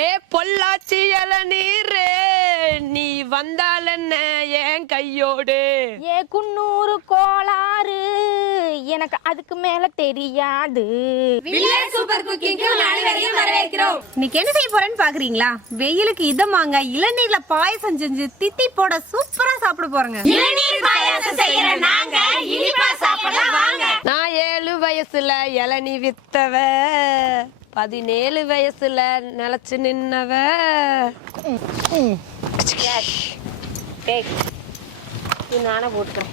ஏ பொள்ளாச்சி இளநீரே நீ வந்தால் என்ன என் கையோடு. ஏ குன்னூறு கோளாறு எனக்கு அதுக்கு மேல தெரியாது. இன்னைக்கு என்ன செய்ய போறேன்னு பாக்குறீங்களா? வெயிலுக்கு இதமாங்க இளநீர்ல பாயசம் செஞ்சு தித்தி போட சூப்பரா சாப்பிட போறேங்க. நான் 7 வயசுல இளநீ வித்தவ, 17 வயசுல நிலச்சு நின்னவ. நானே போட்டுக்கிறேன்.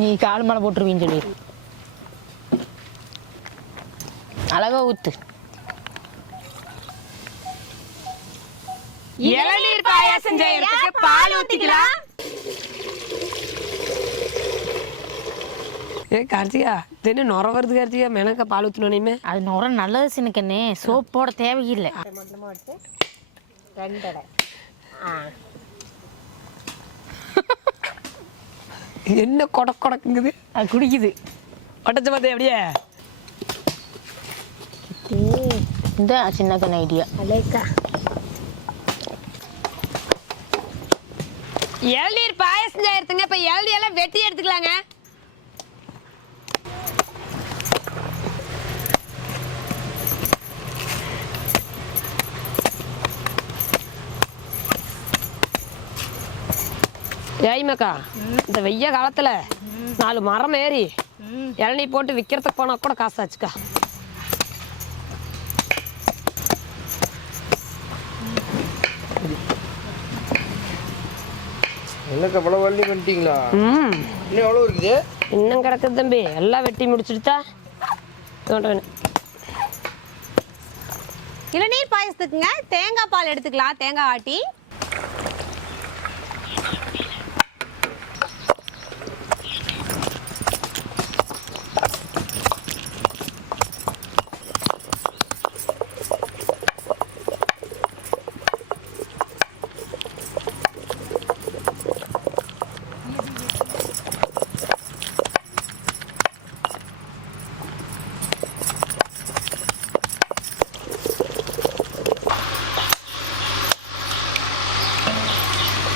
நீ கால் மேலே போட்டுருவீன்னு சொல்லி அழகா ஊத்து. இளநீர் பாயாசம் செய்யறதுக்கு பால் ஊத்திக்கலாம். ஏ கார்த்திகா, தினம் நுர வருது கார்த்திகா, மெனக்க பால் ஊற்றணுமே. அது நுர நல்லது சின்னக்கண்ணே, சோப் போட தேவையில்லை. என்ன கொடக்குங்குது, அது குடிக்குது. ஒட்டச்ச பார்த்தே அப்படியே. இந்த சின்னக்கண்ண ஐடியா. அலேக்கா இளநீர் பாயாசம் செய்யறதுங்க. இப்ப இளநீர் எல்லாம் வெட்டி எடுத்துக்கலாங்க. ஏய்மக்கா, இந்த வெய்ய காலத்துல 4 மரம் ஏறி இளநீ போட்டு விற்கிறதுக்கு போனா கூட காசு ஆச்சுக்கா. என்னக்கா இவ்வளவு வள்ளி பண்ணிட்டீங்களா? இன்னும் எவ்வளவு இருக்குது? இன்னும் கிடக்குது தம்பி, எல்லாம் வெட்டி முடிச்சுட்டா. இளநீர் பாயசத்துக்குங்க தேங்காய் பால் எடுத்துக்கலாம். தேங்காய் ஆட்டி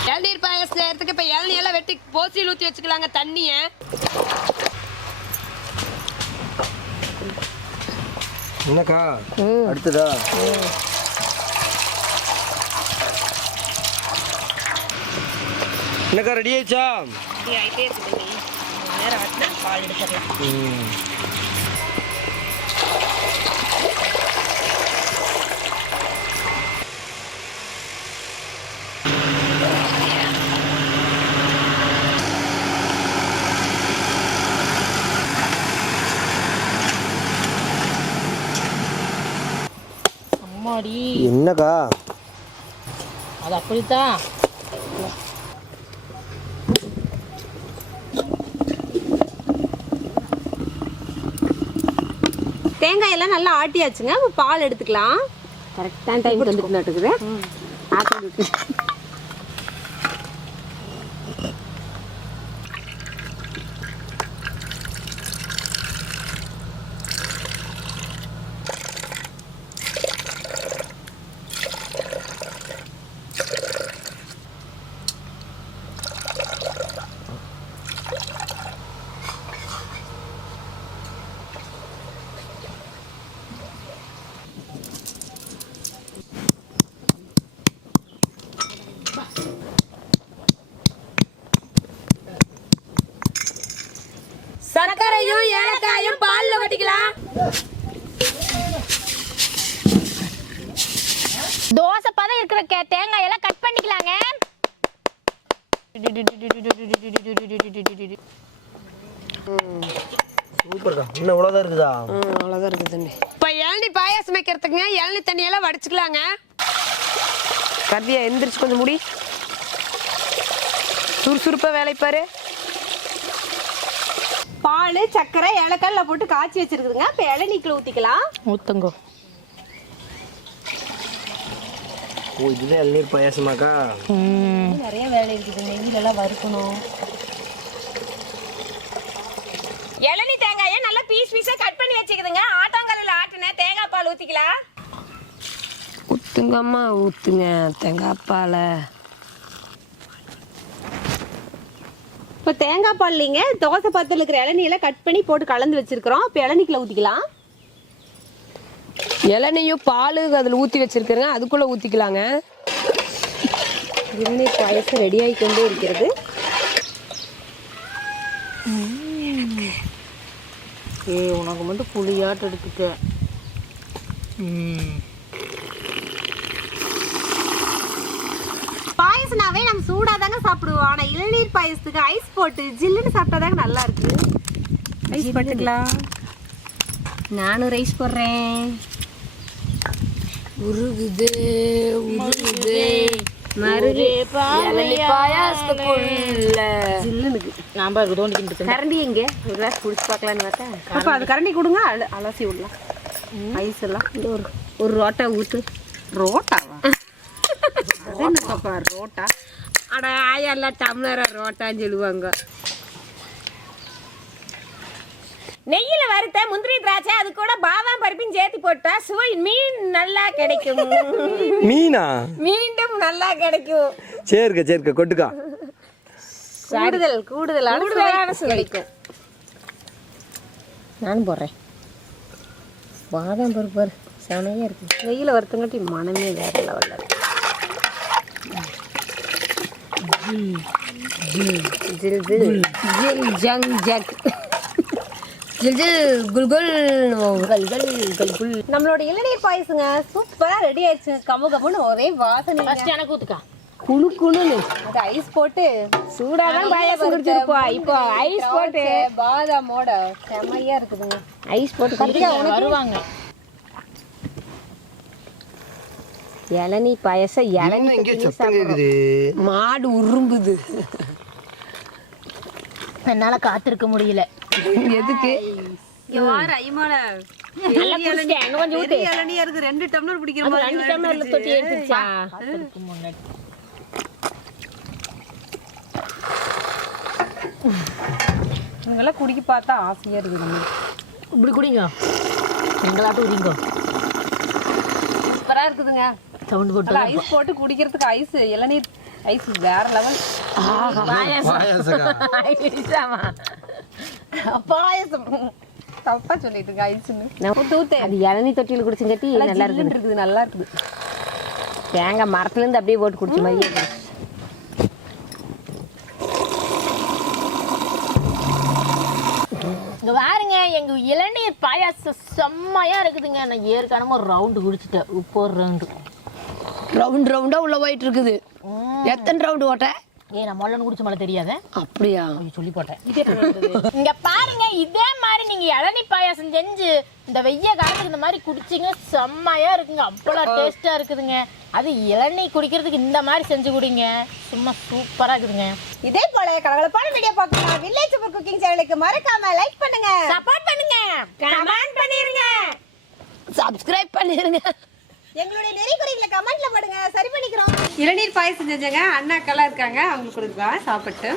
இளநீர் பாயாசம் செய்யறதுக்கு இப்ப இளநீ எல்லாம் வெட்டி போசியில் ஊற்றி வச்சுக்கலாங்க தண்ணிய. என்னக்கா அடுத்ததா? என்னக்கா ரெடி ஆயிடுச்சா? பால் எடுத்துடலாம். என்னக்கா அது அப்படித்தான். தேங்காய் எல்லாம் நல்லா ஆட்டியாச்சுங்க. பால் எடுத்துக்கலாம். கரெக்டான டைம் வந்துட்டு நட்டுக்குது. சர்க்கரையும் ஏலக்காயும் பால்ல வட்டிக்கலாம். தோசை பதம் இருக்கிற தேங்காய் எல்லாம் கட் பண்ணிக்கலாங்க. சூப்பர்க்கா. இன்னும் இவ்வளவுதான் இருக்குதா? அவ்வளவுதான் இருக்குது தம்பி. இப்ப இளநீ பாயாசம் வைக்கிறதுக்குங்க இளநீ தண்ணியெல்லாம் வடிச்சுக்கலாங்க. கர்தியா எந்திரிச்சு கொஞ்சம் முடி, சுறுசுறுப்பா வேலைப்பாரு. பால் சக்கரை ஏலக்காய்ல போட்டு காய்ச்சி வச்சிருக்குதுங்க. இப்ப இளநீக்குள்ள ஊத்திக்கலாம். ஊத்துங்கோ. ஓ, இதுதான் இளநீர் பாயாசமாக்கா? நிறைய வேலை இருக்குது. நெய்யில எல்லாம் வறுக்கணும். இளநீ தேங்காயை நல்லா பீஸ் பீஸா கட் பண்ணி வச்சுக்குதுங்க. ஆட்டாங்கல்ல ஆட்டின தேங்காய் பால் ஊத்திக்கலாம். ஊற்றுங்கம்மா ஊற்றுங்க தேங்காய் பாலை. இப்போ தேங்காய் பால் இல்லைங்க, தோசை பாத்திரம் இருக்கிற இளநீலாம் கட் பண்ணி போட்டு கலந்து வச்சிருக்கிறோம். இப்போ இளநீக்கில் ஊற்றிக்கலாம். இளநீயும் பால் அதில் ஊற்றி வச்சிருக்கிறேங்க, அதுக்குள்ளே ஊற்றிக்கலாங்க. இளநீர் பாயசம் ரெடி ஆகி கொண்டே இருக்கிறது. உனக்கு மட்டும் புளியாட்டு எடுத்துக்க. பாயசனாவே நம்ம சூடாக தாங்க சாப்பிடுவோம். ஆனால் இளநீர் பாயசத்துக்கு ஐஸ் போட்டு ஜில்லுன்னு சாப்பிட்டா தாங்க நல்லா இருக்கு. ஐஸ் போட்டுக்கலாம். நானும் ரைஸ் போடுறேன். உருகுது உருகுது மருகு இளநீ பாயாசத்துக்குள்ள ஜில்லுனுக்கு நான் பாருக்கு தோண்டிக்கிட்டு கரண்டி எங்க ஒரு கிளாஸ் குடிச்சு பார்க்கலான்னு பார்த்தேன். அப்போ அது கரண்டி கொடுங்க, அலசி விடலாம். ஐஸ் எல்லாம் இந்த ஒரு ரோட்டா ஊற்று. ரோட்டாவா? அது என்ன பாப்பா ரோட்டா? அட ஆயெல்லாம் டம்ளரை ரோட்டான்னு சொல்லுவாங்க. நெய்யில வறுத்த முந்திரி திராட்சை அது கூட பாதாம் பருப்பையும் சேர்த்து போட்டா சுவை மீன் நல்லா கிடைக்கும். மீனா மீண்டும் நல்லா கிடைக்கும். சரிக்கா கொட்டுக்கா. கூடுதலான சுவை கிடைக்கும். நானும் போடுறேன். பாதாம் பருப்பு செமையா இருக்கு. நெய்யில் வறுத்தங்காட்டி மனமே வேற லெவலில் இருக்கு. ஜில் ஜில் ஜில் ஜங் ஜக் ஜில் ஜில் குல் குல் கல் கல் கல் குல். நம்மளோட இளநீர் பாயசங்க சூப்பரா ரெடி ஆயிடுச்சு. கம்மு கம்முன்னு ஒரே வாசனை. ஃபர்ஸ்ட் எனக்கு ஊத்துக்கா. குழு குழுன்னு அது ஐஸ் போட்டு சூடாதான் பாயாசம் குடிச்சிருப்போம். இப்போ ஐஸ் போட்டு பாதாமோட செமையா இருக்குதுங்க. ஐஸ் போட்டு வருவாங்க. இளநீ பாயசம் இளநீ மாடு உரும்புது. என்னால காத்திருக்க முடியல. எதுக்கு? நல்லா குடிச்சிட்டேன். இன்னும் கொஞ்சம் ஊத்து. இளநியா இருக்கு. 2 டம்ளர் குடிக்கிற மாதிரி. 2 டம்ளர்ல தொட்டி எடுத்துச்சா? காத்திருக்க முன்னாடி இவங்கெல்லாம் குடிக்க பார்த்தா ஆசையா இருக்குது. நம்ம இப்படி குடிங்க, எங்களாட்டும் குடிங்க. சூப்பரா இருக்குதுங்க. சவுண்ட் போட்டு ஐஸ் போட்டு குடிக்கிறதுக்கு ஐஸ் இளநீர் ஐஸ் வேற லெவல். பாயசம் தப்பா சொல்லிட்டுங்க ஐஸ்ன்னு. ஊத்து அது இளநீ தொட்டியில் குடிச்சுங்கட்டி நல்லா இருக்குது. நல்லா இருக்குது. தேங்காய் மரத்துலேருந்து அப்படியே போட்டு குடிச்ச மாதிரியே இருக்கு. இங்க பாருங்க, எங்க இளநீர் பாயாசம் செம்மையா இருக்குதுங்க. நான் ஏற்கனவே ஒரு ரவுண்டு குடிச்சிட்டேன். இப்போ ஒரு ரவுண்ட் ரவுண்டா உள்ள போயிட்டு இருக்குது. எத்தனை ரவுண்டு ஓட்ட? நான் மொல்லன்னு குடிச்ச மாதிரி தெரியாத. அப்படியா? சொல்லி போட்டேன். இங்க பாருங்க, இதே மாதிரி நீங்க இளநீ பாயாசம் செஞ்சு இந்த வெய்ய காலத்துக்கு இந்த மாதிரி குடிச்சிங்க செம்மையா இருக்குங்க. அவ்வளோ டேஸ்டா இருக்குதுங்க. அது இளநீ குடிக்கிறதுக்கு இந்த மாதிரி செஞ்சு குடிங்க, சும்மா சூப்பரா இருக்குதுங்க. இதே போல கலகலப்பான வீடியோ பார்க்கணும் வில்லேஜ் சூப்பர் குக்கிங் சேனலுக்கு மறக்காம லைக் பண்ணுங்க, சப்போர்ட் பண்ணுங்க, கமெண்ட் பண்ணிருங்க, சப்ஸ்கிரைப் பண்ணிருங்க. எங்களுடைய நெறிகுறிகளை கமெண்ட்ல போடுங்க, சரி பண்ணிக்கிறோம். இளநீர் பாயசம் செஞ்சங்க அண்ணாக்கெல்லாம் இருக்காங்க, அவங்களுக்கு கொடுக்குவா சாப்பிட்டு.